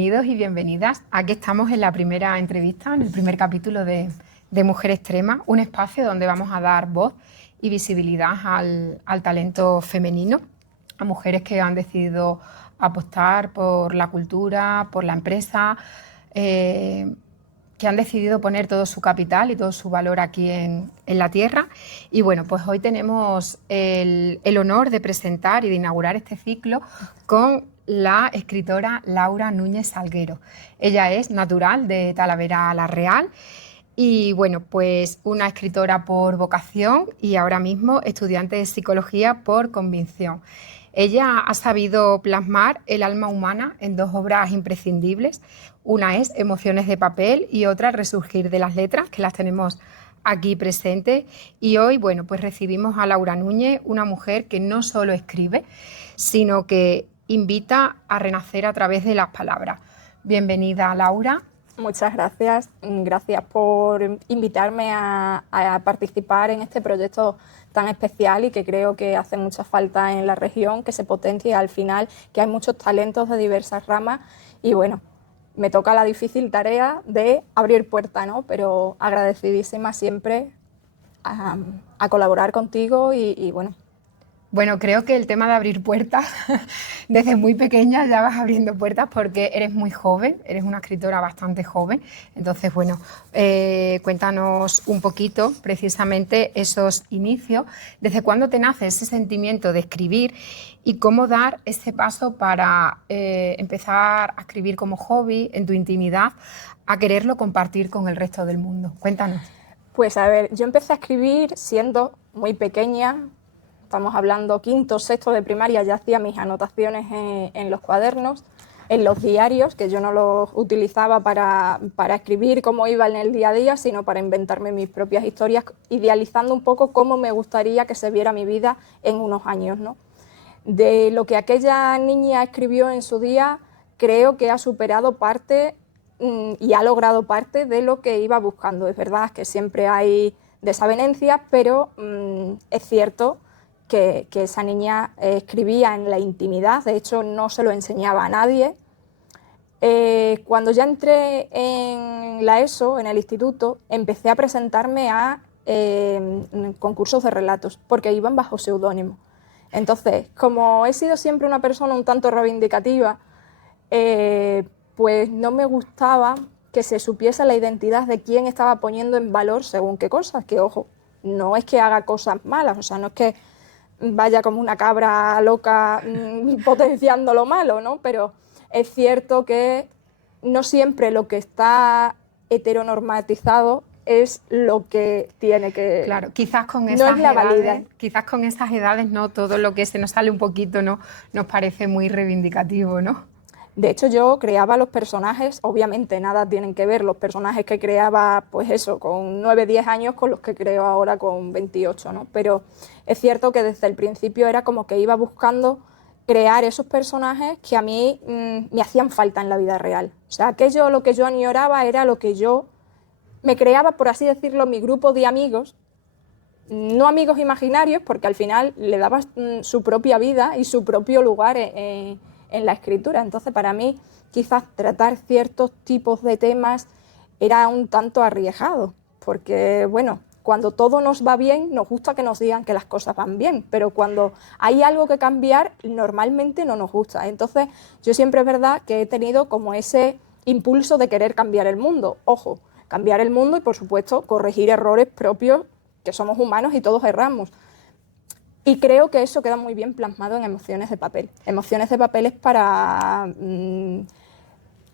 Bienvenidos y bienvenidas. Aquí estamos en la primera entrevista, en el primer capítulo de Mujer Extrema, un espacio donde vamos a dar voz y visibilidad al talento femenino, a mujeres que han decidido apostar por la cultura, por la empresa, que han decidido poner todo su capital y todo su valor aquí en la tierra. Y bueno, pues hoy tenemos el honor de presentar y de inaugurar este ciclo con la escritora Laura Núñez Salguero. Ella es natural de Talavera la Real y bueno, pues una escritora por vocación y ahora mismo estudiante de psicología por convicción. Ella ha sabido plasmar el alma humana en dos obras imprescindibles. Una es Emociones de papel y otra Resurgir de las letras, que las tenemos aquí presentes. Y hoy, bueno, pues recibimos a Laura Núñez, una mujer que no solo escribe, sino que invita a renacer a través de las palabras. Bienvenida, Laura. Muchas gracias. Gracias por invitarme a participar en este proyecto tan especial y que creo que hace mucha falta en la región, que se potencie al final, que hay muchos talentos de diversas ramas y bueno, me toca la difícil tarea de abrir puerta, ¿no? Pero agradecidísima siempre a colaborar contigo y bueno. Bueno, creo que el tema de abrir puertas, desde muy pequeña ya vas abriendo puertas porque eres muy joven, eres una escritora bastante joven. Entonces, bueno, cuéntanos un poquito precisamente esos inicios, desde cuándo te nace ese sentimiento de escribir y cómo dar ese paso para empezar a escribir como hobby, en tu intimidad, a quererlo compartir con el resto del mundo. Cuéntanos. Pues a ver, yo empecé a escribir siendo muy pequeña. Estamos hablando quinto, sexto de primaria, ya hacía mis anotaciones en los cuadernos, en los diarios, que yo no los utilizaba para escribir cómo iba en el día a día, sino para inventarme mis propias historias, idealizando un poco cómo me gustaría que se viera mi vida en unos años, ¿no? De lo que aquella niña escribió en su día, creo que ha superado parte y ha logrado parte de lo que iba buscando. Es verdad que siempre hay desavenencias, pero es cierto que esa niña escribía en la intimidad, de hecho no se lo enseñaba a nadie. Cuando ya entré en la ESO, en el instituto, empecé a presentarme a concursos de relatos, porque iban bajo seudónimo. Entonces, como he sido siempre una persona un tanto reivindicativa, pues no me gustaba que se supiese la identidad de quién estaba poniendo en valor según qué cosas, que ojo, no es que haga cosas malas, o sea, no es que vaya como una cabra loca potenciando lo malo, ¿no? Pero es cierto que no siempre lo que está heteronormatizado es lo que tiene que... Claro, quizás con no esas es la edades, válida. quizás con esas edades no todo lo que se nos sale un poquito no nos parece muy reivindicativo, ¿no? De hecho, yo creaba los personajes, obviamente nada tienen que ver los personajes que creaba, pues eso, con 9, 10 años con los que creo ahora con 28, ¿no? Pero es cierto que desde el principio era como que iba buscando crear esos personajes que a mí me hacían falta en la vida real. O sea, aquello lo que yo añoraba era lo que yo me creaba, por así decirlo, mi grupo de amigos, no amigos imaginarios, porque al final le dabas su propia vida y su propio lugar en la escritura. Entonces, para mí, quizás tratar ciertos tipos de temas era un tanto arriesgado, porque, bueno, cuando todo nos va bien, nos gusta que nos digan que las cosas van bien, pero cuando hay algo que cambiar, normalmente no nos gusta. Entonces, yo siempre es verdad que he tenido como ese impulso de querer cambiar el mundo. Ojo, cambiar el mundo y, por supuesto, corregir errores propios, que somos humanos y todos erramos. Y creo que eso queda muy bien plasmado en Emociones de papel. Emociones de papel es para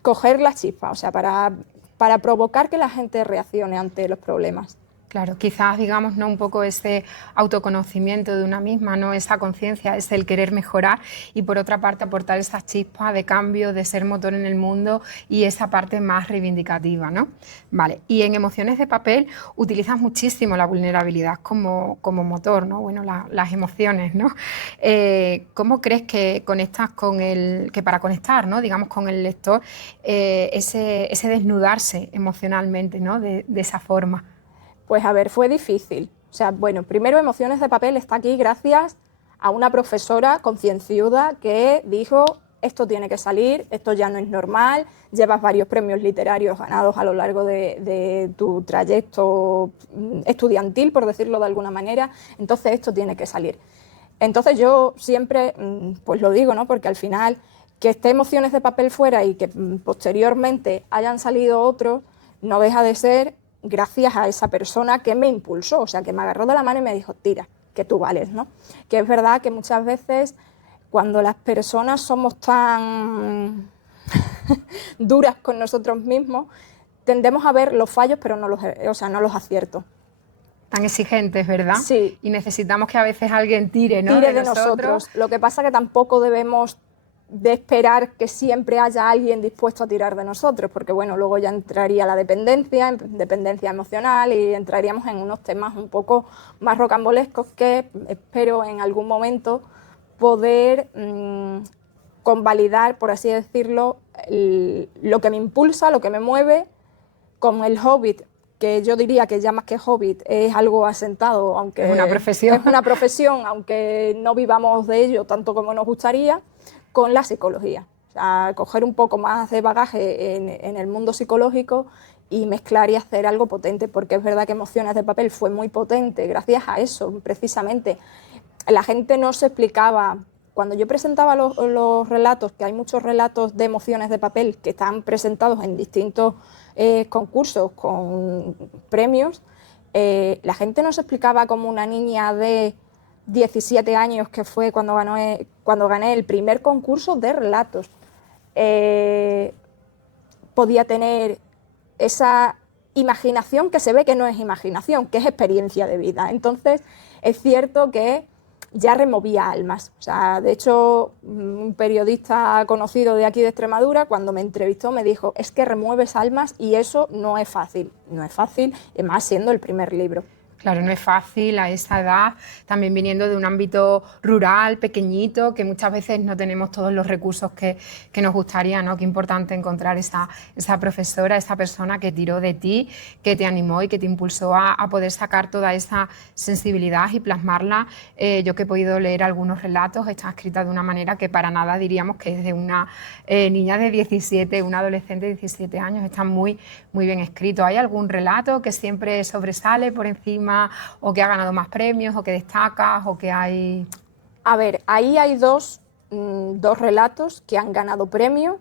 coger la chispa, o sea, para provocar que la gente reaccione ante los problemas. Claro, quizás digamos no un poco ese autoconocimiento de una misma, no esa conciencia, es el querer mejorar y por otra parte aportar esa chispa de cambio, de ser motor en el mundo y esa parte más reivindicativa, ¿no? Vale, y en Emociones de papel utilizas muchísimo la vulnerabilidad como motor, ¿no? Bueno, las emociones, ¿no? ¿Cómo crees que conectas con que para conectar, ¿no? Digamos con el lector, ese desnudarse emocionalmente, ¿no? De esa forma? Pues a ver, fue difícil. O sea, bueno, primero Emociones de papel está aquí gracias a una profesora concienciuda que dijo, esto tiene que salir, esto ya no es normal, llevas varios premios literarios ganados a lo largo de tu trayecto estudiantil, por decirlo de alguna manera, entonces esto tiene que salir. Entonces yo siempre, pues lo digo, ¿no? Porque al final que esté Emociones de papel fuera y que posteriormente hayan salido otros, no deja de ser gracias a esa persona que me impulsó, o sea, que me agarró de la mano y me dijo, tira, que tú vales, ¿no? Que es verdad que muchas veces cuando las personas somos tan duras con nosotros mismos, tendemos a ver los fallos, pero no los aciertos. Tan exigentes, ¿verdad? Sí. Y necesitamos que a veces alguien tire, ¿no? Tire de nosotros. Lo que pasa es que tampoco debemos de esperar que siempre haya alguien dispuesto a tirar de nosotros, porque bueno, luego ya entraría la dependencia emocional y entraríamos en unos temas un poco más rocambolescos que espero en algún momento poder convalidar, por así decirlo, lo que me impulsa, lo que me mueve, con el Hobbit, que yo diría que ya más que Hobbit es algo asentado, aunque es una profesión. Es una profesión, aunque no vivamos de ello tanto como nos gustaría, con la psicología. O sea, coger un poco más de bagaje en el mundo psicológico y mezclar y hacer algo potente, porque es verdad que Emociones de papel fue muy potente gracias a eso, precisamente. La gente no se explicaba. Cuando yo presentaba los relatos, que hay muchos relatos de Emociones de papel que están presentados en distintos concursos con premios, la gente no se explicaba como una niña de 17 años, que fue cuando gané el primer concurso de relatos, podía tener esa imaginación que se ve que no es imaginación, que es experiencia de vida. Entonces, es cierto que ya removía almas. O sea, de hecho, un periodista conocido de aquí de Extremadura, cuando me entrevistó, me dijo, es que remueves almas y eso no es fácil. No es fácil, y más siendo el primer libro. Claro, no es fácil a esa edad, también viniendo de un ámbito rural, pequeñito, que muchas veces no tenemos todos los recursos que nos gustaría, ¿no? Qué importante encontrar esa profesora, esa persona que tiró de ti, que te animó y que te impulsó a poder sacar toda esa sensibilidad y plasmarla. Yo que he podido leer algunos relatos, está escrita de una manera que para nada diríamos que es de una niña de 17, una adolescente de 17 años, está muy, muy bien escrito. ¿Hay algún relato que siempre sobresale por encima, o que ha ganado más premios, o que destacas, o que hay...? A ver, ahí hay dos relatos que han ganado premios.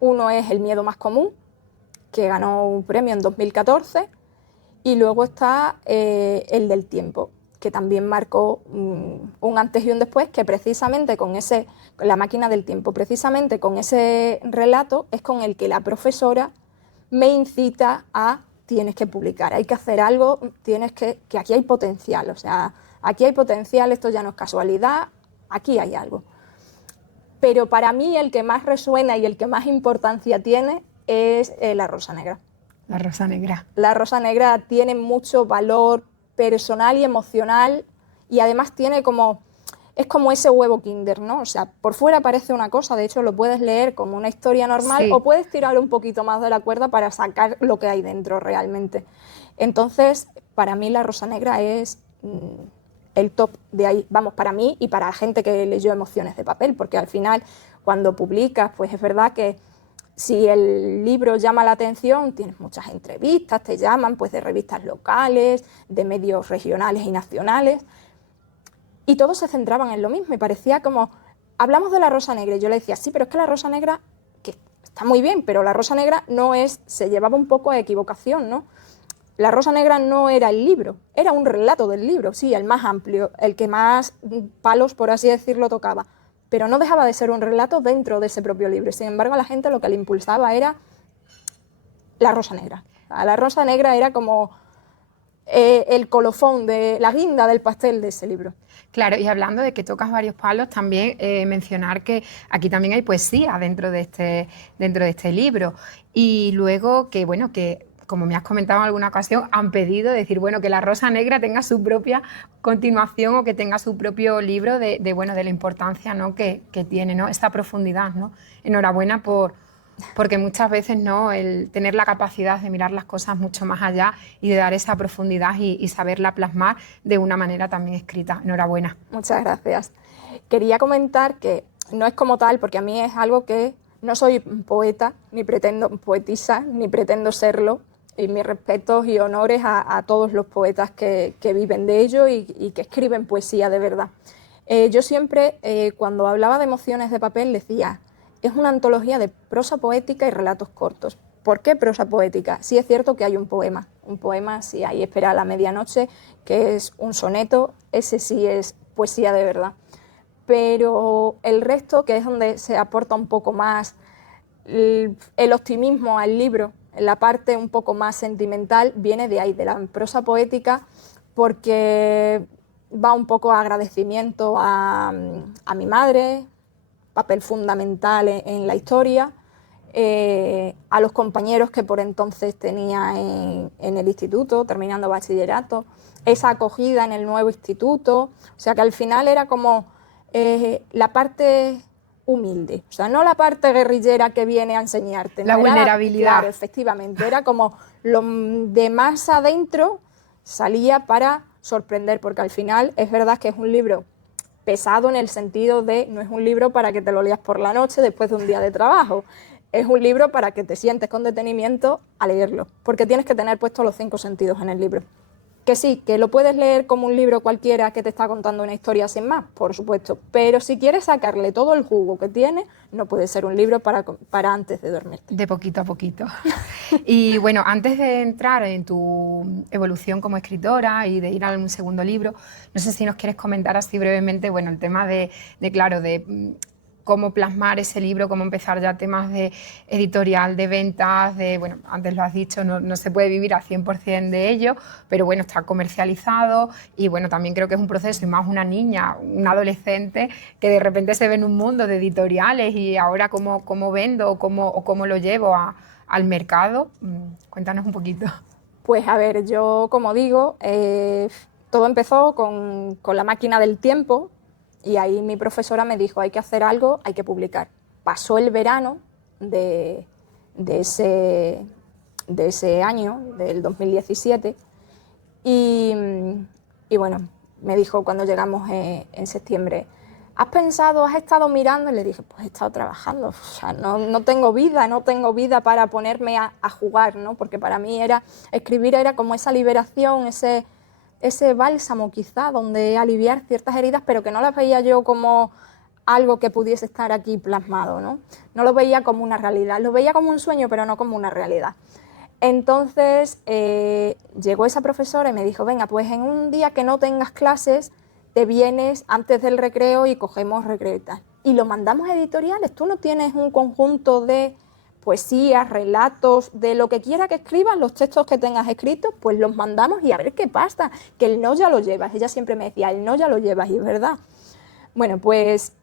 Uno es El miedo más común, que ganó un premio en 2014, y luego está El del tiempo, que también marcó un antes y un después, que precisamente con La máquina del tiempo, precisamente con ese relato es con el que la profesora me incita a tienes que publicar, hay que hacer algo, que aquí hay potencial, o sea, aquí hay potencial, esto ya no es casualidad, aquí hay algo. Pero para mí el que más resuena y el que más importancia tiene es La rosa negra. La rosa negra. La rosa negra tiene mucho valor personal y emocional, y además es como ese huevo Kinder, ¿no? O sea, por fuera parece una cosa, de hecho lo puedes leer como una historia normal, sí, o puedes tirar un poquito más de la cuerda para sacar lo que hay dentro realmente. Entonces, para mí La rosa negra es el top de ahí, vamos, para mí y para la gente que leyó Emociones de papel, porque al final cuando publicas, pues es verdad que si el libro llama la atención, tienes muchas entrevistas, te llaman pues de revistas locales, de medios regionales y nacionales, y todos se centraban en lo mismo y parecía como, hablamos de La rosa negra, y yo le decía, sí, pero es que La rosa negra, que está muy bien, pero La rosa negra se llevaba un poco a equivocación, ¿no? La rosa negra no era el libro, era un relato del libro, sí, el más amplio, el que más palos, por así decirlo, tocaba, pero no dejaba de ser un relato dentro de ese propio libro. Sin embargo, a la gente lo que le impulsaba era La rosa negra. La rosa negra era como el colofón, la guinda del pastel de ese libro. Claro, y hablando de que tocas varios palos, también mencionar que aquí también hay poesía dentro de este libro. Y luego que, bueno, que como me has comentado en alguna ocasión, han pedido decir, bueno, que La rosa negra tenga su propia continuación o que tenga su propio libro de la importancia, ¿no?, que tiene, ¿no?, esta profundidad, ¿no? Enhorabuena porque muchas veces, ¿no?, el tener la capacidad de mirar las cosas mucho más allá y de dar esa profundidad y saberla plasmar de una manera también escrita. Enhorabuena. Muchas gracias. Quería comentar que no es como tal, porque a mí es algo que no soy poeta, ni pretendo poetisa, ni pretendo serlo, y mis respetos y honores a todos los poetas que viven de ello y que escriben poesía de verdad. Yo siempre, cuando hablaba de Emociones de papel, decía, es una antología de prosa poética y relatos cortos. ¿Por qué prosa poética? Sí es cierto que hay un poema, sí hay Espera a la medianoche, que es un soneto, ese sí es poesía de verdad. Pero el resto, que es donde se aporta un poco más el optimismo al libro, la parte un poco más sentimental, viene de ahí, de la prosa poética, porque va un poco a agradecimiento a mi madre, papel fundamental en la historia, a los compañeros que por entonces tenía en el instituto, terminando bachillerato, esa acogida en el nuevo instituto, o sea que al final era como la parte humilde, o sea, no la parte guerrillera que viene a enseñarte. La ¿no? vulnerabilidad. Claro, efectivamente, era como lo de más adentro salía para sorprender, porque al final es verdad que es un libro pesado en el sentido de no es un libro para que te lo leas por la noche después de un día de trabajo, es un libro para que te sientes con detenimiento a leerlo, porque tienes que tener puestos los 5 sentidos en el libro. Que sí, que lo puedes leer como un libro cualquiera que te está contando una historia sin más, por supuesto, pero si quieres sacarle todo el jugo que tiene, no puede ser un libro para antes de dormirte. De poquito a poquito. Y bueno, antes de entrar en tu evolución como escritora y de ir a un segundo libro, no sé si nos quieres comentar así brevemente, bueno, el tema de cómo plasmar ese libro, cómo empezar ya temas de editorial, de ventas, bueno, antes lo has dicho, no se puede vivir al 100% de ello, pero bueno, está comercializado y bueno, también creo que es un proceso, y más una niña, una adolescente, que de repente se ve en un mundo de editoriales y ahora cómo vendo o cómo lo llevo al mercado. Cuéntanos un poquito. Pues a ver, yo como digo, todo empezó con la máquina del tiempo, y ahí mi profesora me dijo, hay que hacer algo, hay que publicar. Pasó el verano de ese año, del 2017, y bueno, me dijo cuando llegamos en septiembre, ¿has pensado, has estado mirando? Y le dije, pues he estado trabajando, o sea, no tengo vida para ponerme a jugar, ¿no? Porque para mí escribir era como esa liberación, ese bálsamo quizá, donde aliviar ciertas heridas, pero que no las veía yo como algo que pudiese estar aquí plasmado, ¿no? No lo veía como una realidad, lo veía como un sueño, pero no como una realidad. Entonces llegó esa profesora y me dijo, venga, pues en un día que no tengas clases, te vienes antes del recreo y cogemos recreo y tal. Y lo mandamos a editoriales, tú no tienes un conjunto de poesías, relatos, de lo que quiera que escribas, los textos que tengas escritos, pues los mandamos y a ver qué pasa, que el no ya lo llevas. Ella siempre me decía, el no ya lo llevas, y es verdad. Bueno, pues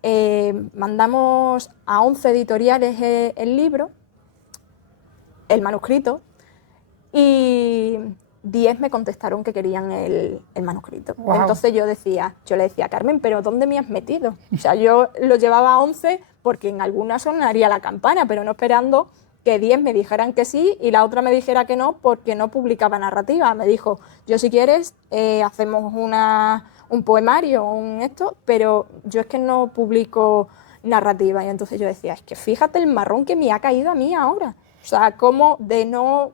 mandamos a 11 editoriales el libro, el manuscrito, y 10 me contestaron que querían el manuscrito. Wow. Entonces yo le decía, Carmen, ¿pero dónde me has metido? O sea, yo lo llevaba a 11 porque en algunas sonaría la campana, pero no esperando que 10 me dijeran que sí y la otra me dijera que no porque no publicaba narrativa. Me dijo, yo si quieres hacemos un poemario, pero yo es que no publico narrativa. Y entonces yo decía, es que fíjate el marrón que me ha caído a mí ahora. O sea, como de no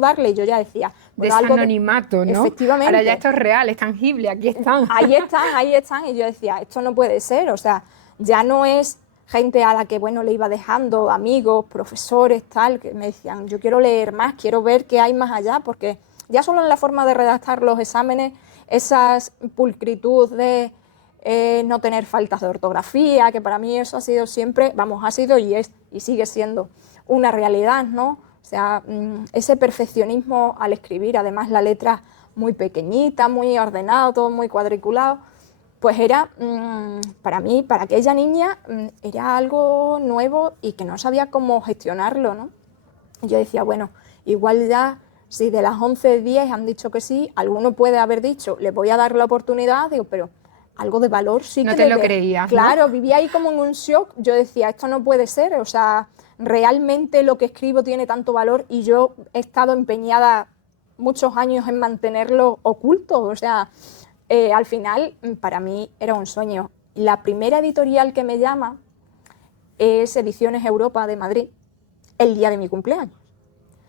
darle, y yo ya decía... Bueno, de ese anonimato, ¿no? Efectivamente. Ahora ya esto es real, es tangible, aquí están. Ahí están, y yo decía, esto no puede ser, o sea, ya no es gente a la que, bueno, le iba dejando, amigos, profesores, tal, que me decían, yo quiero leer más, quiero ver qué hay más allá, porque ya solo en la forma de redactar los exámenes, esa pulcritud de no tener faltas de ortografía, que para mí eso ha sido siempre, ha sido y sigue siendo una realidad, ¿no? O sea, ese perfeccionismo al escribir, además la letra muy pequeñita, muy ordenado, todo muy cuadriculado, pues era, para mí, para aquella niña, era algo nuevo y que no sabía cómo gestionarlo, ¿no? Yo decía, bueno, igual ya, si de las 11, 10 han dicho que sí, alguno puede haber dicho, le voy a dar la oportunidad, digo, pero algo de valor sí que no te lo creías, claro, ¿no? Vivía ahí como en un shock, yo decía, esto no puede ser, o sea, realmente lo que escribo tiene tanto valor y yo he estado empeñada muchos años en mantenerlo oculto, o sea, al final para mí era un sueño. la primera editorial que me llama es Ediciones Europa de Madrid, el día de mi cumpleaños.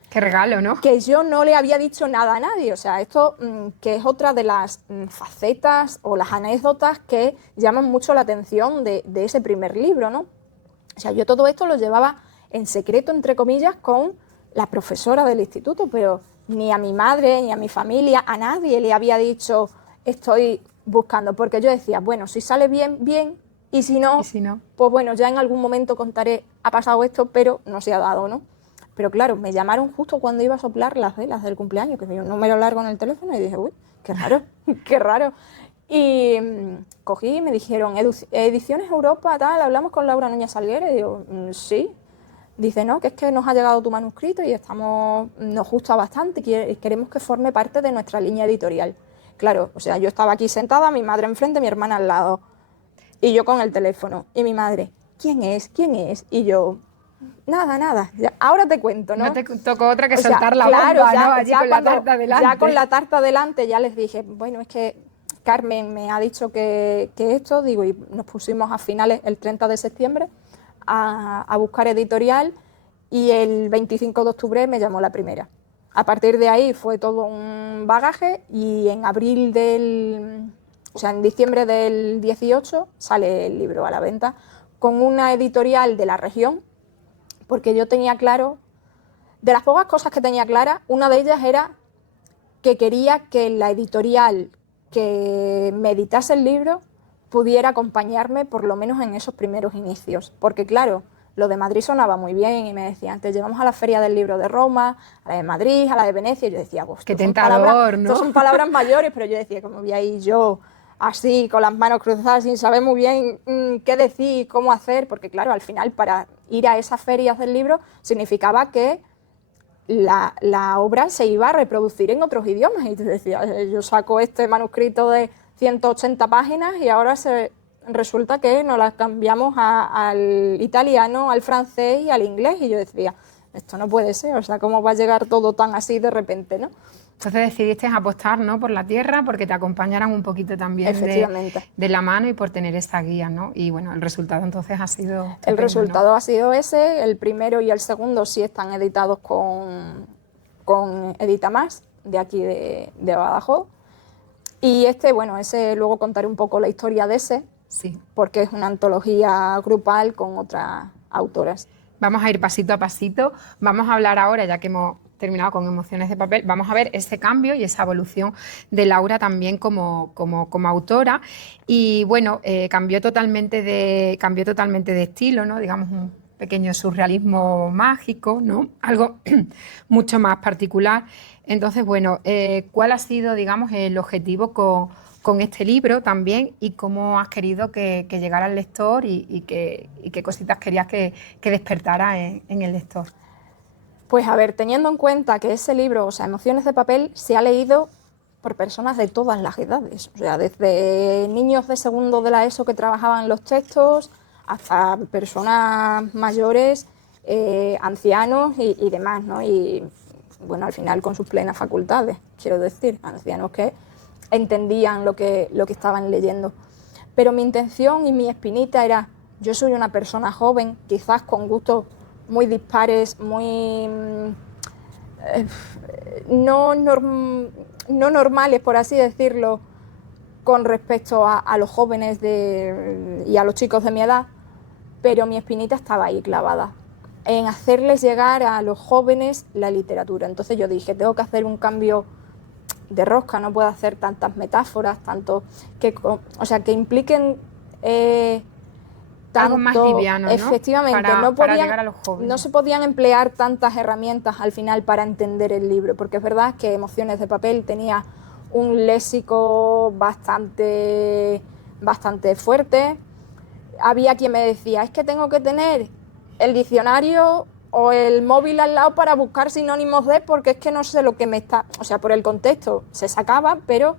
Qué regalo, ¿no? Que yo no le había dicho nada a nadie, o sea, esto que es otra de las facetas o las anécdotas que llaman mucho la atención de ese primer libro, ¿no? O sea, yo todo esto lo llevaba en secreto, entre comillas, con la profesora del instituto, pero ni a mi madre, ni a mi familia, a nadie le había dicho estoy buscando, porque yo decía, bueno, si sale bien, bien, y si no, pues bueno, ya en algún momento contaré, ha pasado esto, pero no se ha dado, ¿no? Pero claro, me llamaron justo cuando iba a soplar las velas del cumpleaños, que me dio un número largo en el teléfono y dije, uy, qué raro, qué raro. Y cogí y me dijeron, Ediciones Europa, tal, hablamos con Laura Núñez Salguero, y digo, sí. Dice, no, que es que nos ha llegado tu manuscrito y nos gusta bastante y queremos que forme parte de nuestra línea editorial. Claro, o sea, yo estaba aquí sentada, mi madre enfrente, mi hermana al lado, y yo con el teléfono, y mi madre, ¿quién es? ¿Quién es? Y yo, nada, ya, ahora te cuento, ¿no? No te tocó otra que o sea, soltar la claro, bomba, ya, ¿no? Allí ya con cuando, la tarta delante. Ya con la tarta delante ya les dije, bueno, es que Carmen me ha dicho que esto, digo, y nos pusimos a finales, el 30 de septiembre, a buscar editorial, y el 25 de octubre me llamó la primera. A partir de ahí fue todo un bagaje y en en diciembre del 18 sale el libro a la venta con una editorial de la región, porque yo tenía claro, de las pocas cosas que tenía clara, una de ellas era que quería que la editorial que me editase el libro pudiera acompañarme por lo menos en esos primeros inicios, porque claro, lo de Madrid sonaba muy bien y me decían, te llevamos a la Feria del Libro de Roma, a la de Madrid, a la de Venecia, y yo decía, pues qué tentador, ¿no? Estas son palabras mayores, pero yo decía, ¿cómo voy a ir yo así, con las manos cruzadas, sin saber muy bien qué decir, cómo hacer? Porque claro, al final para ir a esas ferias del libro significaba que la obra se iba a reproducir en otros idiomas, y te decía, yo saco este manuscrito de 180 páginas y ahora resulta que nos las cambiamos al italiano, al francés y al inglés, y yo decía, esto no puede ser, o sea, ¿cómo va a llegar todo tan así de repente, no? Entonces decidiste apostar, ¿no?, por la tierra, porque te acompañaran un poquito también de la mano y por tener esta guía, ¿no? Y bueno, el resultado entonces ha sido estupendo, el resultado, ¿no? ha sido ese, el primero y el segundo sí están editados con Editamás, de aquí de Badajoz, y bueno, ese luego contaré un poco la historia de ese, sí, porque es una antología grupal con otras autoras. Vamos a ir pasito a pasito, vamos a hablar ahora, ya que hemos terminado con Emociones de papel, vamos a ver ese cambio y esa evolución de Laura también como autora, y bueno, cambió totalmente de estilo, ¿no? Digamos un pequeño surrealismo mágico, ¿no? Algo mucho más particular. Entonces, bueno, ¿cuál ha sido, digamos, el objetivo con este libro también, y cómo has querido que llegara al lector y qué cositas querías que despertara en el lector? Pues a ver, teniendo en cuenta que ese libro, o sea, Emociones de papel, se ha leído por personas de todas las edades, o sea, desde niños de segundo de la ESO que trabajaban los textos, hasta personas mayores, ancianos y demás, ¿no? Y bueno, al final con sus plenas facultades, quiero decir, ancianos que entendían lo que estaban leyendo. Pero mi intención y mi espinita era, yo soy una persona joven, quizás con gustos muy dispares, muy no normales, por así decirlo, con respecto a los jóvenes y a los chicos de mi edad, pero mi espinita estaba ahí clavada, en hacerles llegar a los jóvenes la literatura. Entonces yo dije, tengo que hacer un cambio de rosca, no puedo hacer tantas metáforas, que impliquen algo más liviano, ¿no? Efectivamente, para llegar a los jóvenes. No se podían emplear tantas herramientas al final para entender el libro, porque es verdad que Emociones de papel tenía un léxico bastante fuerte. Había quien me decía, es que tengo que tener el diccionario o el móvil al lado para buscar sinónimos de, porque es que no sé lo que me está... O sea, por el contexto se sacaba, pero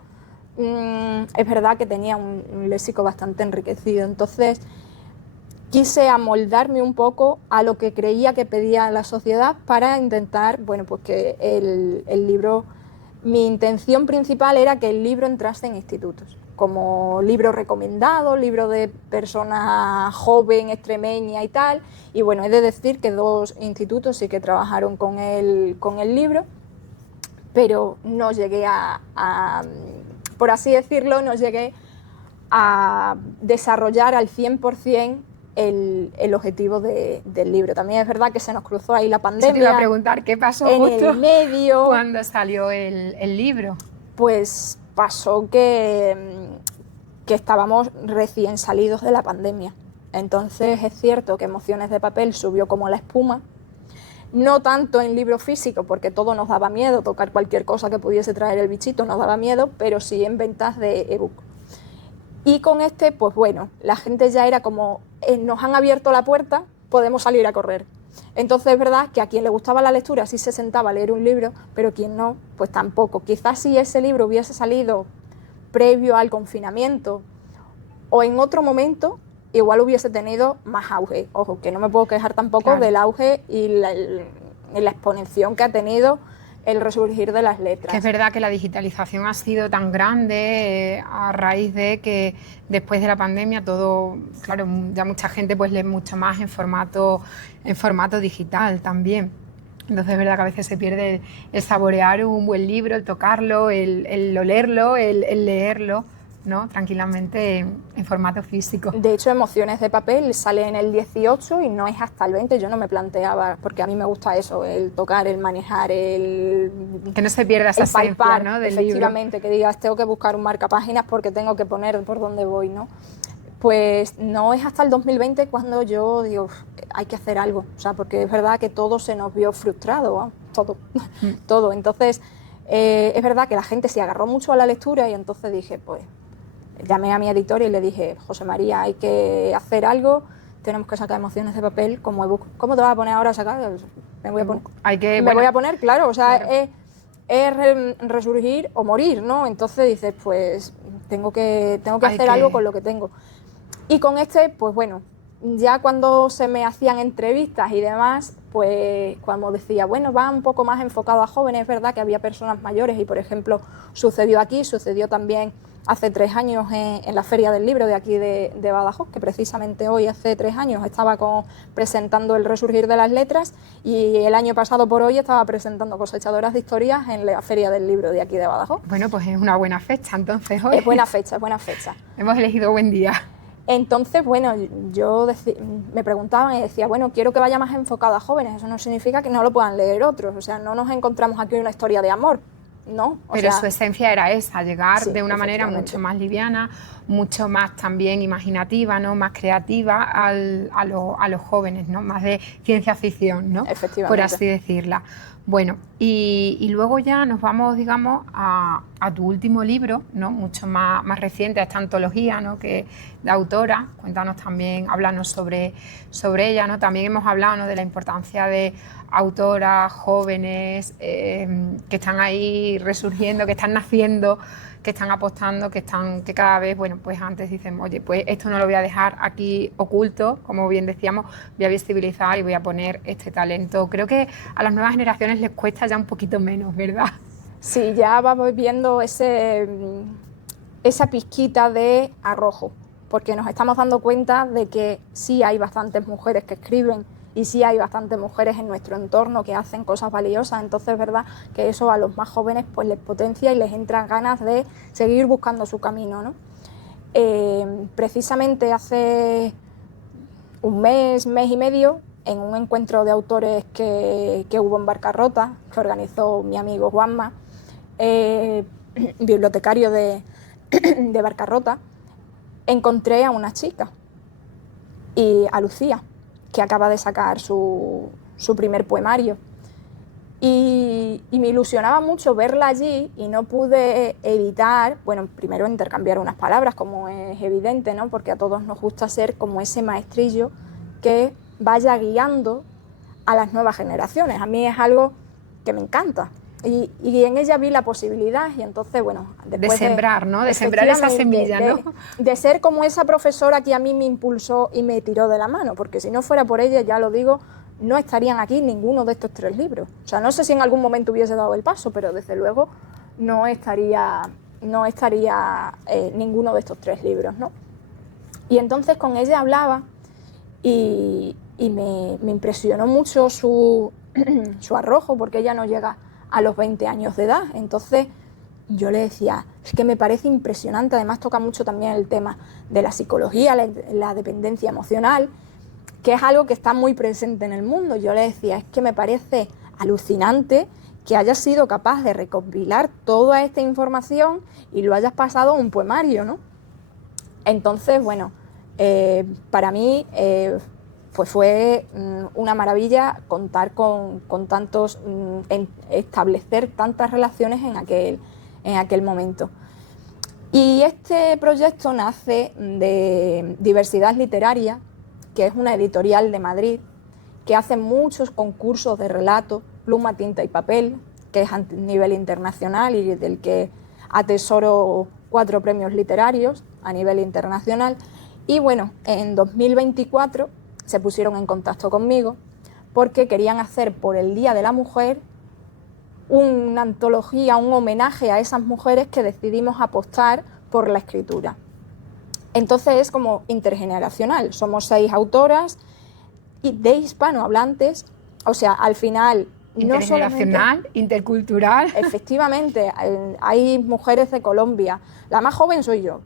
es verdad que tenía un léxico bastante enriquecido. Entonces quise amoldarme un poco a lo que creía que pedía la sociedad para intentar, bueno, pues que el libro... Mi intención principal era que el libro entrase en institutos. como libro recomendado, libro de persona joven, extremeña y tal. Y bueno, he de decir que 2 institutos sí que trabajaron con el libro, pero no llegué por así decirlo, no llegué a desarrollar al 100% el objetivo del libro. También es verdad que se nos cruzó ahí la pandemia. Eso te iba a preguntar, ¿qué pasó en justo el medio? cuando salió el libro? Pues pasó que estábamos recién salidos de la pandemia. Entonces es cierto que Emociones de Papel subió como la espuma, no tanto en libro físico, porque todo nos daba miedo, tocar cualquier cosa que pudiese traer el bichito nos daba miedo, pero sí en ventas de ebook. Y con este, pues bueno, la gente ya era como, nos han abierto la puerta, podemos salir a correr. Entonces es verdad que a quien le gustaba la lectura sí se sentaba a leer un libro, pero quien no, pues tampoco. Quizás si ese libro hubiese salido previo al confinamiento o en otro momento, igual hubiese tenido más auge. Ojo, que no me puedo quejar tampoco del auge y la exponenciación que ha tenido el resurgir de las letras. Que es verdad que la digitalización ha sido tan grande a raíz de que después de la pandemia todo, claro, ya mucha gente pues lee mucho más en formato digital también. Entonces es verdad que a veces se pierde el saborear un buen libro, el tocarlo, el olerlo, el leerlo, ¿no? Tranquilamente en formato físico. De hecho, Emociones de Papel sale en el 18 y no es hasta el 20. Yo no me planteaba, porque a mí me gusta eso, el tocar, el manejar, que no se pierda esa esencia, ¿no? Del efectivamente, libro. Que digas, tengo que buscar un marcapáginas porque tengo que poner por dónde voy, ¿no? Pues no es hasta el 2020 cuando yo digo, hay que hacer algo, o sea, porque es verdad que todo se nos vio frustrado, ¿no? Todo. Entonces, es verdad que la gente se agarró mucho a la lectura y entonces dije, pues, llamé a mi editor y le dije, José María, hay que hacer algo, tenemos que sacar Emociones de Papel como ebook. ¿Cómo te vas a poner ahora a sacar? Me voy a poner. Voy a poner, claro, o sea, claro. Es resurgir o morir, ¿no? Entonces dices, pues tengo que hacer algo con lo que tengo. Y con este, pues bueno, ya cuando se me hacían entrevistas y demás, pues cuando decía, bueno, va un poco más enfocado a jóvenes, es verdad que había personas mayores y, por ejemplo, sucedió también hace 3 años en la Feria del Libro de aquí de Badajoz, que precisamente hoy, hace 3 años, estaba presentando el resurgir de las letras y el año pasado por hoy estaba presentando Cosechadoras de Historias en la Feria del Libro de aquí de Badajoz. Bueno, pues es una buena fecha entonces hoy. Es buena fecha, es buena fecha. Hemos elegido buen día. Entonces, bueno, me preguntaban y decía, bueno, quiero que vaya más enfocado a jóvenes, eso no significa que no lo puedan leer otros, o sea, no nos encontramos aquí una historia de amor, ¿no? Pero su esencia era esa, llegar de una manera mucho más liviana, mucho más también imaginativa, ¿no? Más creativa a los jóvenes, ¿no? Más de ciencia ficción, ¿no? Efectivamente. Por así decirla. Bueno, y luego ya nos vamos, digamos, a tu último libro, ¿no? Mucho más reciente, a esta antología, ¿no? Que de autora. Cuéntanos también, háblanos sobre ella, ¿no? También hemos hablado, ¿no? De la importancia de autoras jóvenes que están ahí resurgiendo, que están naciendo, que están apostando, que cada vez, bueno, pues antes dicen, oye, pues esto no lo voy a dejar aquí oculto, como bien decíamos, voy a visibilizar y voy a poner este talento. Creo que a las nuevas generaciones les cuesta ya un poquito menos, ¿verdad? Sí, ya vamos viendo esa pizquita de arrojo, porque nos estamos dando cuenta de que sí hay bastantes mujeres que escriben y sí hay bastantes mujeres en nuestro entorno que hacen cosas valiosas, entonces es verdad que eso a los más jóvenes pues les potencia y les entra ganas de seguir buscando su camino, ¿no? Precisamente hace un mes y medio, en un encuentro de autores que hubo en Barcarrota, que organizó mi amigo Juanma, bibliotecario de Barcarrota, encontré a una chica, a Lucía, que acaba de sacar su primer poemario. Y me ilusionaba mucho verla allí y no pude evitar, bueno, primero intercambiar unas palabras, como es evidente, ¿no? Porque a todos nos gusta ser como ese maestrillo que vaya guiando a las nuevas generaciones. A mí es algo que me encanta. Y en ella vi la posibilidad y entonces, bueno... De sembrar, ¿no? De sembrar esa semilla, ¿no? De ser como esa profesora que a mí me impulsó y me tiró de la mano, porque si no fuera por ella, ya lo digo, no estarían aquí ninguno de estos 3 libros. O sea, no sé si en algún momento hubiese dado el paso, pero desde luego no estaría no estaría ninguno de estos 3 libros, ¿no? Y entonces con ella hablaba y me impresionó mucho su arrojo, porque ella no llega a los 20 años de edad. Entonces yo le decía, es que me parece impresionante, además toca mucho también el tema de la psicología, la dependencia emocional, que es algo que está muy presente en el mundo. Yo le decía, es que me parece alucinante que hayas sido capaz de recopilar toda esta información y lo hayas pasado a un poemario, ¿no? Entonces, bueno, para mí pues fue una maravilla contar con tantos, establecer tantas relaciones en aquel momento. Y este proyecto nace de Diversidad Literaria, que es una editorial de Madrid, que hace muchos concursos de relato, pluma, tinta y papel, que es a nivel internacional y del que atesoro 4 premios literarios a nivel internacional. Y bueno, en 2024 se pusieron en contacto conmigo porque querían hacer por el Día de la Mujer una antología, un homenaje a esas mujeres que decidimos apostar por la escritura. Entonces es como intergeneracional, somos 6 autoras de hispanohablantes, o sea, al final intergeneracional, no solamente, intercultural. Efectivamente, hay mujeres de Colombia, la más joven soy yo,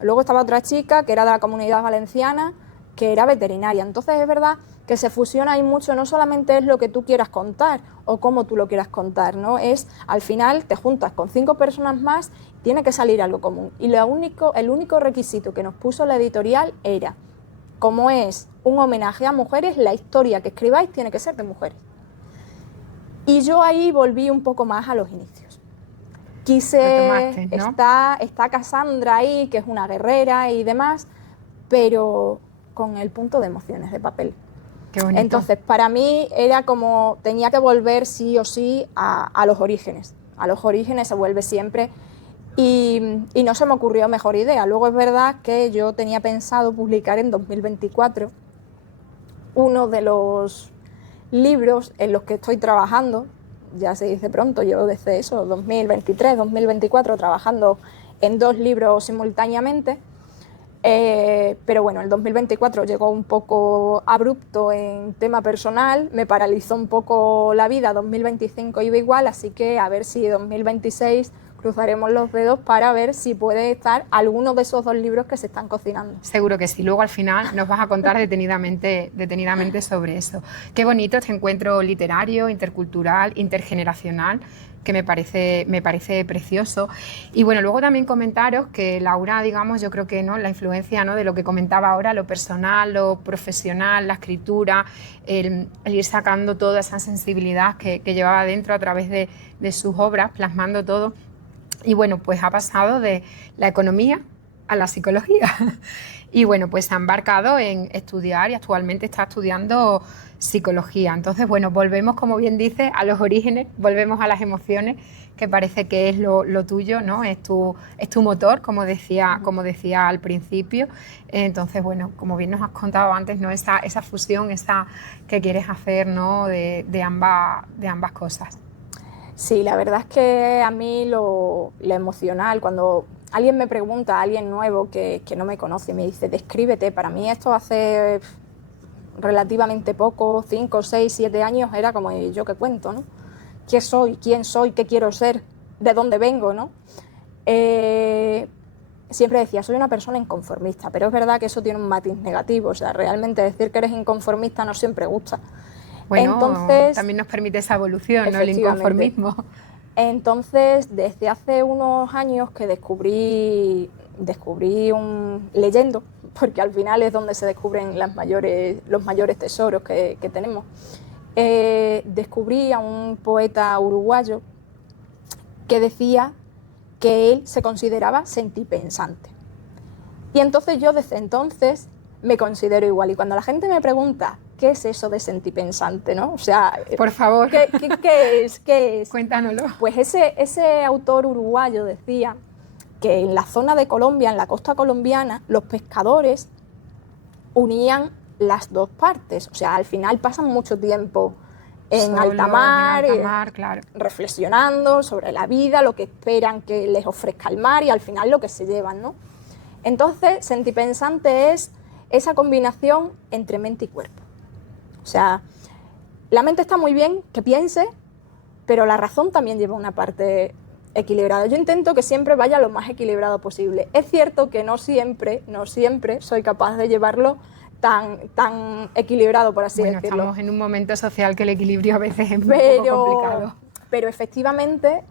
luego estaba otra chica que era de la Comunidad Valenciana, que era veterinaria. Entonces es verdad que se fusiona ahí mucho, no solamente es lo que tú quieras contar o cómo tú lo quieras contar, ¿no? Es, al final te juntas con 5 personas más, tiene que salir algo común. Y el único requisito que nos puso la editorial era, como es un homenaje a mujeres, la historia que escribáis tiene que ser de mujeres. Y yo ahí volví un poco más a los inicios. Quise, ¿no? Está Cassandra ahí, que es una guerrera y demás, pero con el punto de emociones de papel. Qué bonito. Entonces, para mí era como, tenía que volver sí o sí a los orígenes. A los orígenes se vuelve siempre y no se me ocurrió mejor idea. Luego es verdad que yo tenía pensado publicar en 2024 uno de los libros en los que estoy trabajando, ya se dice pronto, yo desde eso, 2023, 2024, trabajando en 2 libros simultáneamente. Pero bueno, el 2024 llegó un poco abrupto en tema personal, me paralizó un poco la vida, 2025 iba igual, así que a ver si 2026 cruzaremos los dedos para ver si puede estar alguno de esos 2 libros que se están cocinando. Seguro que sí, luego al final nos vas a contar detenidamente sobre eso. Qué bonito este encuentro literario, intercultural, intergeneracional, que me parece precioso. Y bueno, luego también comentaros que Laura, digamos, yo creo que no, la influencia, ¿no?, de lo que comentaba ahora, lo personal, lo profesional, la escritura, el ir sacando toda esa sensibilidad que llevaba dentro a través de sus obras, plasmando todo. Y bueno, pues ha pasado de la economía a la psicología. Y bueno, pues se ha embarcado en estudiar y actualmente está estudiando psicología. Entonces, bueno, volvemos, como bien dice, a los orígenes, volvemos a las emociones, que parece que es lo tuyo, ¿no? Es tu motor, como decía al principio. Entonces, bueno, como bien nos has contado antes, ¿no?, esa fusión, esa que quieres hacer, ¿no?, de ambas cosas. Sí, la verdad es que a mí lo emocional, cuando alguien me pregunta, alguien nuevo que no me conoce, me dice, descríbete, para mí esto hace relativamente poco, 5, 6, 7 años, era como, ¿yo qué cuento, no? ¿Qué soy? ¿Quién soy? ¿Qué quiero ser? ¿De dónde vengo, no? Siempre decía, soy una persona inconformista, pero es verdad que eso tiene un matiz negativo, o sea, realmente decir que eres inconformista no siempre gusta. Bueno, entonces, también nos permite esa evolución, ¿no?, el inconformismo. Entonces, desde hace unos años que descubrí leyendo, porque al final es donde se descubren los mayores tesoros que tenemos, descubrí a un poeta uruguayo que decía que él se consideraba sentipensante. Y entonces yo desde entonces me considero igual. Y cuando la gente me pregunta, ¿qué es eso de sentipensante, no? O sea, por favor, ¿qué es? Cuéntanoslo. Pues ese autor uruguayo decía que en la zona de Colombia, en la costa colombiana, los pescadores unían las 2 partes. O sea, al final pasan mucho tiempo en Solos, alta mar, en alta mar, claro. reflexionando sobre la vida, lo que esperan que les ofrezca el mar y al final lo que se llevan, ¿no? Entonces, sentipensante es esa combinación entre mente y cuerpo. O sea, la mente está muy bien que piense, pero la razón también lleva una parte equilibrada. Yo intento que siempre vaya lo más equilibrado posible. Es cierto que no siempre soy capaz de llevarlo tan equilibrado, por así decirlo. Estamos en un momento social que el equilibrio a veces es un poco complicado. Pero efectivamente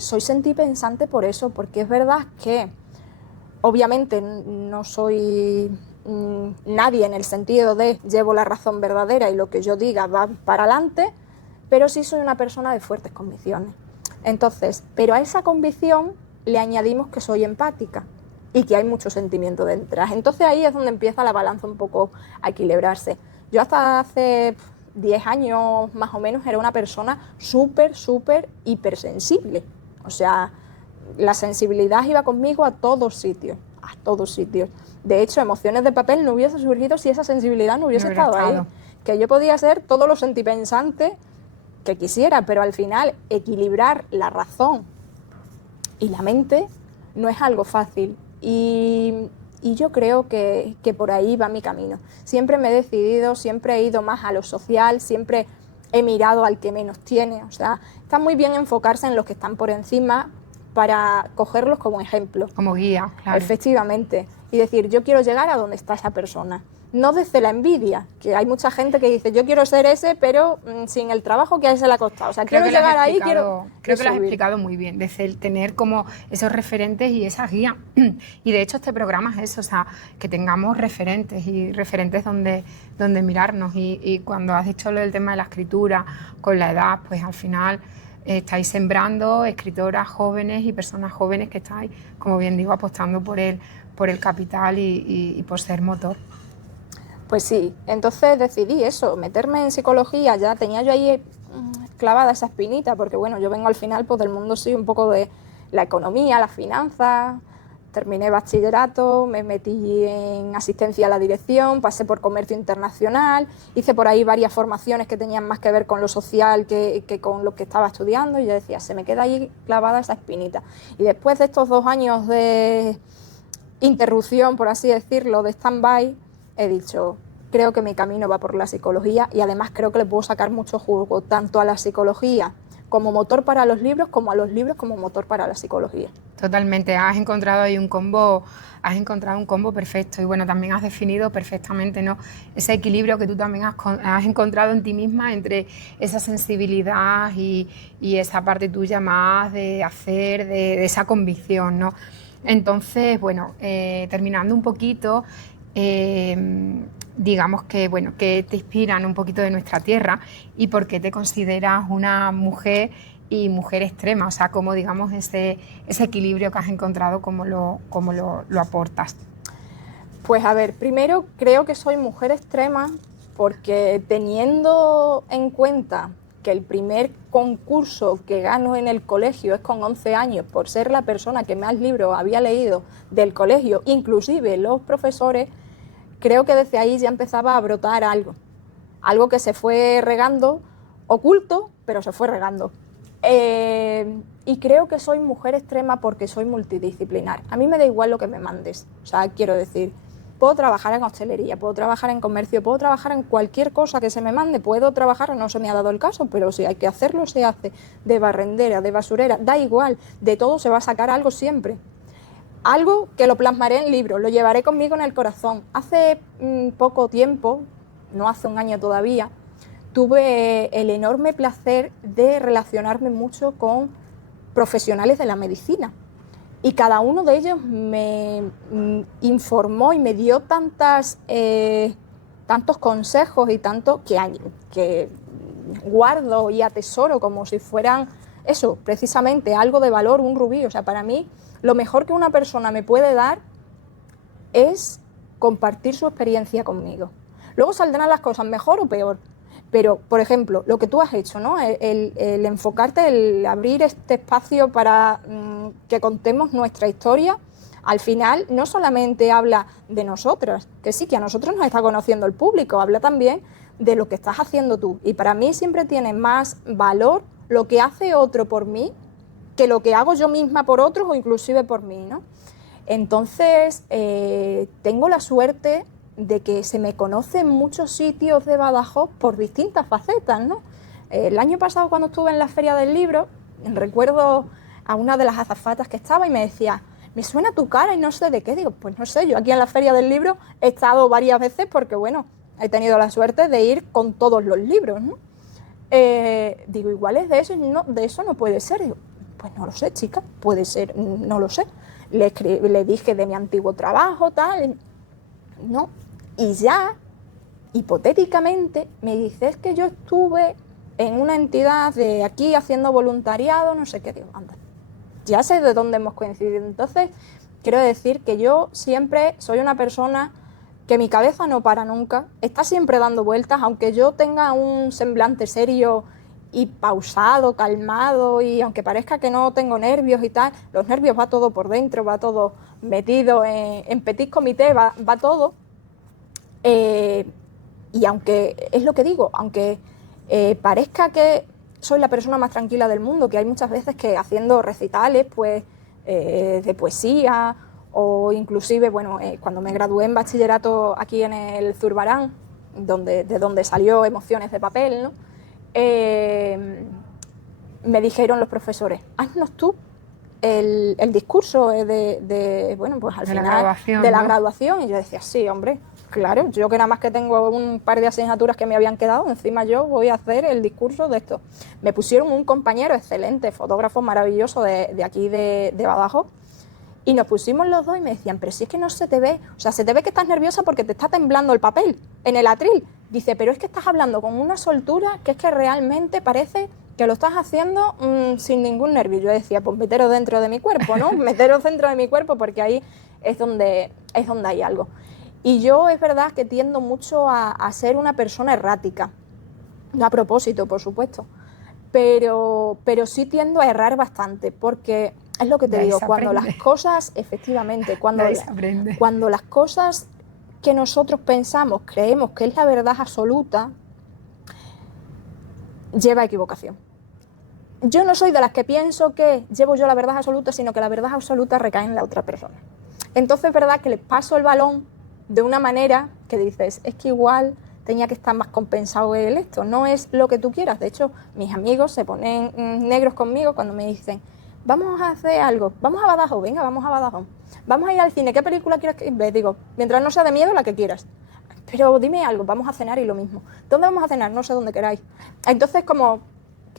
soy sentipensante por eso, porque es verdad que obviamente no soy nadie en el sentido de llevo la razón verdadera y lo que yo diga va para adelante, pero sí soy una persona de fuertes convicciones. Entonces, pero a esa convicción le añadimos que soy empática y que hay mucho sentimiento detrás. Entonces ahí es donde empieza la balanza un poco a equilibrarse. Yo hasta hace 10 años más o menos era una persona súper hipersensible. O sea, la sensibilidad iba conmigo a todos sitios, a todos sitios. De hecho, Emociones de papel no hubiese surgido si esa sensibilidad no hubiese estado ahí. Que yo podía ser todo lo sentipensante que quisiera, pero al final equilibrar la razón y la mente no es algo fácil. Y yo creo que por ahí va mi camino. Siempre me he decidido, siempre he ido más a lo social, siempre he mirado al que menos tiene. O sea, está muy bien enfocarse en los que están por encima para cogerlos como ejemplo. Como guía, claro. Efectivamente. Y decir, yo quiero llegar a donde está esa persona. No desde la envidia, que hay mucha gente que dice, yo quiero ser ese, pero sin el trabajo que a ese le ha costado. O sea, quiero llegar ahí, creo que lo has explicado muy bien, desde el tener como esos referentes y esas guías. Y de hecho este programa es eso, o sea, que tengamos referentes y referentes donde mirarnos. Y cuando has dicho lo del tema de la escritura, con la edad, pues al final estáis sembrando escritoras jóvenes y personas jóvenes que estáis, como bien digo, apostando por el capital y por ser motor. Pues sí, entonces decidí eso, meterme en psicología. Ya tenía yo ahí clavada esa espinita, porque bueno, yo vengo al final pues del mundo sí un poco de la economía, las finanzas. Terminé bachillerato, me metí en asistencia a la dirección, pasé por comercio internacional, hice por ahí varias formaciones que tenían más que ver con lo social que con lo que estaba estudiando, y yo decía, se me queda ahí clavada esa espinita. Y después de estos 2 años de interrupción, por así decirlo, de stand-by, he dicho, creo que mi camino va por la psicología, y además creo que le puedo sacar mucho jugo tanto a la psicología como motor para los libros, como a los libros como motor para la psicología. Totalmente, has encontrado ahí un combo perfecto, y bueno, también has definido perfectamente, ¿no?, ese equilibrio que tú también has encontrado en ti misma entre esa sensibilidad y esa parte tuya más de hacer, de esa convicción, ¿no? Entonces, bueno, terminando un poquito, digamos que, bueno, que te inspiran un poquito de nuestra tierra y por qué te consideras una mujer y mujer extrema, o sea, cómo, digamos, ese equilibrio que has encontrado, cómo lo aportas. Pues a ver, primero creo que soy mujer extrema porque, teniendo en cuenta que el primer concurso que gano en el colegio es con 11 años, por ser la persona que más libros había leído del colegio, inclusive los profesores, creo que desde ahí ya empezaba a brotar algo que se fue regando, oculto, pero se fue regando. Y creo que soy mujer extrema porque soy multidisciplinar. A mí me da igual lo que me mandes. O sea, quiero decir, puedo trabajar en hostelería, puedo trabajar en comercio, puedo trabajar en cualquier cosa que se me mande, puedo trabajar, no se me ha dado el caso, pero si hay que hacerlo, se hace. De barrendera, de basurera, da igual, de todo se va a sacar algo siempre. Algo que lo plasmaré en libros, lo llevaré conmigo en el corazón. Hace poco tiempo, no hace un año todavía, tuve el enorme placer de relacionarme mucho con profesionales de la medicina, y cada uno de ellos me informó y me dio tantos consejos y tanto que guardo y atesoro como si fueran eso, precisamente algo de valor, un rubí. O sea, para mí lo mejor que una persona me puede dar es compartir su experiencia conmigo. Luego saldrán las cosas mejor o peor. Pero, por ejemplo, lo que tú has hecho, ¿no?, el enfocarte, el abrir este espacio para que contemos nuestra historia, al final no solamente habla de nosotras, que sí, que a nosotros nos está conociendo el público, habla también de lo que estás haciendo tú. Y para mí siempre tiene más valor lo que hace otro por mí que lo que hago yo misma por otros o inclusive por mí, ¿no? Entonces, tengo la suerte de que se me conoce en muchos sitios de Badajoz por distintas facetas, ¿no? El año pasado, cuando estuve en la Feria del Libro, recuerdo a una de las azafatas que estaba y me decía: me suena tu cara y no sé de qué. Digo, pues no sé, yo aquí en la Feria del Libro he estado varias veces porque, bueno, he tenido la suerte de ir con todos los libros, ¿no? Digo, igual es de eso, no, de eso no puede ser. Digo, pues no lo sé, chica, puede ser, no lo sé. Le dije de mi antiguo trabajo, tal, no. Y ya, hipotéticamente, me dice, es que yo estuve en una entidad de aquí haciendo voluntariado, no sé qué. Digo, anda, ya sé de dónde hemos coincidido. Entonces, quiero decir que yo siempre soy una persona que mi cabeza no para nunca, está siempre dando vueltas, aunque yo tenga un semblante serio y pausado, calmado, y aunque parezca que no tengo nervios y tal, los nervios va todo por dentro, va todo metido en petit comité, va todo. Y aunque, es lo que digo, aunque parezca que soy la persona más tranquila del mundo, que hay muchas veces que haciendo recitales pues, de poesía, o inclusive, bueno, cuando me gradué en bachillerato aquí en el Zurbarán, de donde salió Emociones de papel, ¿no? Me dijeron los profesores, haznos tú el discurso bueno, pues al final de la graduación. Y yo decía, sí, hombre, claro, yo que nada más que tengo un par de asignaturas que me habían quedado, encima yo voy a hacer el discurso de esto. Me pusieron un compañero excelente, fotógrafo maravilloso de aquí de Badajoz, y nos pusimos los dos y me decían, pero si es que no se te ve, o sea, se te ve que estás nerviosa porque te está temblando el papel en el atril. Dice, pero es que estás hablando con una soltura que es que realmente parece que lo estás haciendo sin ningún nervio. Yo decía, pues meteros dentro de mi cuerpo, ¿no? Meteros dentro de mi cuerpo porque ahí es donde hay algo. Y yo es verdad que tiendo mucho a ser una persona errática, no a propósito, por supuesto, pero sí tiendo a errar bastante porque es lo que te digo, cuando las cosas, efectivamente, cuando las cosas que nosotros pensamos, creemos que es la verdad absoluta, lleva a equivocación. Yo no soy de las que pienso que llevo yo la verdad absoluta, sino que la verdad absoluta recae en la otra persona. Entonces es verdad que les paso el balón de una manera que dices, es que igual tenía que estar más compensado él esto, no es lo que tú quieras. De hecho, mis amigos se ponen negros conmigo cuando me dicen, vamos a hacer algo, vamos a Badajoz, venga, vamos a Badajoz, vamos a ir al cine, ¿qué película quieres que veas? Digo, mientras no sea de miedo, la que quieras. Pero dime algo, vamos a cenar y lo mismo. ¿Dónde vamos a cenar? No sé dónde queráis. Entonces, como,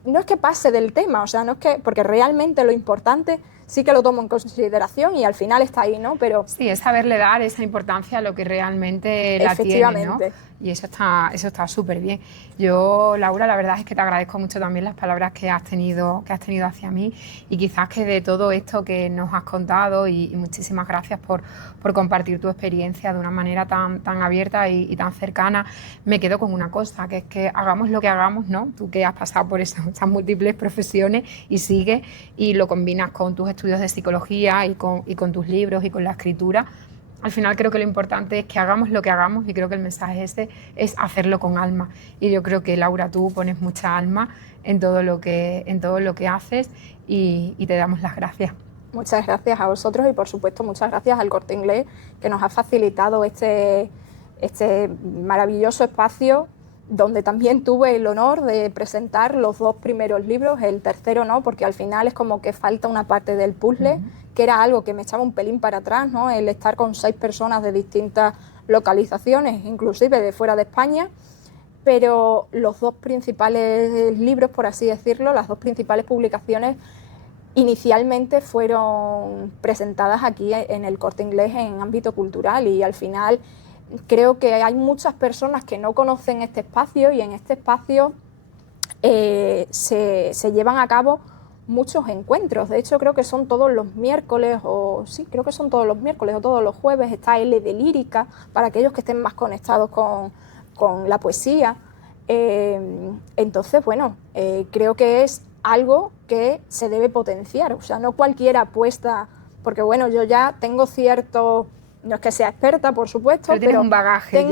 no es que pase del tema, o sea, no es que, porque realmente lo importante sí que lo tomo en consideración y al final está ahí, ¿no? Pero sí, es saberle dar esa importancia a lo que realmente la tiene, ¿no? Y eso está súper bien. Yo, Laura, la verdad es que te agradezco mucho también las palabras que has tenido hacia mí y quizás que de todo esto que nos has contado y muchísimas gracias por compartir tu experiencia de una manera tan abierta y tan cercana, me quedo con una cosa, que es que hagamos lo que hagamos, ¿no? Tú que has pasado por esas múltiples profesiones y sigues y lo combinas con tus estudios de psicología y con tus libros y con la escritura. Al final creo que lo importante es que hagamos lo que hagamos y creo que el mensaje es hacerlo con alma. Y yo creo que, Laura, tú pones mucha alma en todo lo que haces y te damos las gracias. Muchas gracias a vosotros y, por supuesto, muchas gracias al Corte Inglés que nos ha facilitado este maravilloso espacio donde también tuve el honor de presentar los 2 primeros libros, el tercero no, porque al final es como que falta una parte del puzzle, que era algo que me echaba un pelín para atrás, ¿no? El estar con 6 personas de distintas localizaciones, inclusive de fuera de España, pero los 2 principales libros, por así decirlo, las 2 principales publicaciones, inicialmente fueron presentadas aquí en el Corte Inglés en ámbito cultural y al final creo que hay muchas personas que no conocen este espacio y en este espacio se llevan a cabo muchos encuentros. De hecho, creo que son todos los miércoles creo que son todos los miércoles o todos los jueves. Está L de lírica para aquellos que estén más conectados con la poesía. Entonces, bueno, creo que es algo que se debe potenciar. O sea, no cualquiera apuesta, porque bueno, yo ya tengo cierto no es que sea experta, por supuesto, pero tienes un bagaje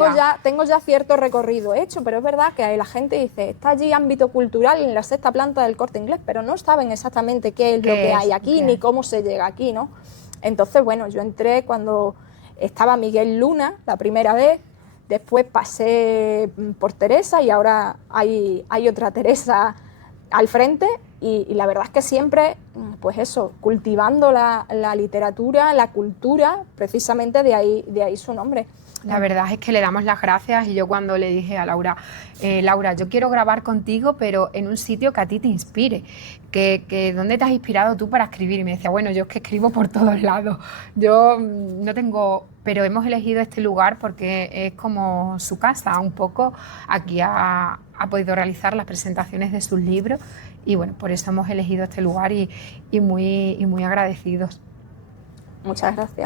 tengo ya cierto recorrido hecho, pero es verdad que la gente dice, está allí ámbito cultural en la 6ª planta del Corte Inglés, pero no saben exactamente qué es lo que hay aquí, ni cómo se llega aquí, ¿no? Entonces, bueno, yo entré cuando estaba Miguel Luna la primera vez, después pasé por Teresa y ahora hay otra Teresa al frente y la verdad es que siempre, pues eso, cultivando la literatura, la cultura, precisamente de ahí su nombre. La verdad es que le damos las gracias y yo cuando le dije a Laura, Laura, yo quiero grabar contigo, pero en un sitio que a ti te inspire, que ¿dónde te has inspirado tú para escribir? Y me decía, bueno, yo es que escribo por todos lados, yo no tengo, pero hemos elegido este lugar porque es como su casa, un poco, aquí ha podido realizar las presentaciones de sus libros y bueno, por eso hemos elegido este lugar y muy agradecidos. Muchas gracias.